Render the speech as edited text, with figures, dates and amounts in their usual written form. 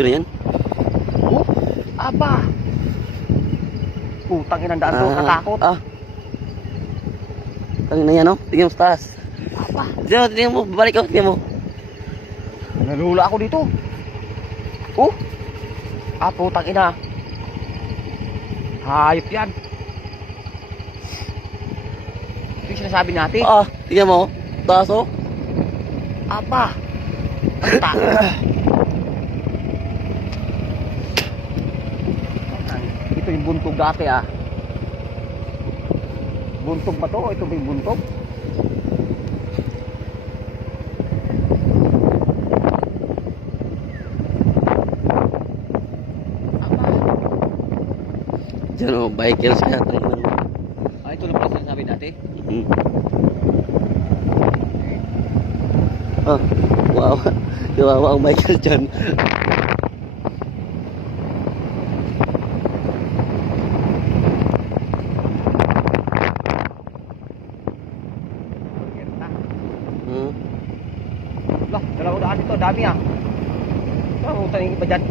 video na yan. Oh, aba. Putang inang daan to, katakot. Tangin na yan, no? Tingnan mo sa taas. Aba. Tingnan mo, babalik ako, tingnan mo. Nalula ako dito. Oh. Putang ina. Hayop yan. Ito yung sinasabi natin. Tingnan mo, taas, oh. Aba. Ata. Ito yung buntog dati, Buntog ba to? Ito ba yung buntog? Diyan, oh, bikers kaya. Ito lang pala sinasabi dati. Wow. Kawawa ang Michael dyan. Lah, dalawang daan ito, dami Utang yung iba dyan.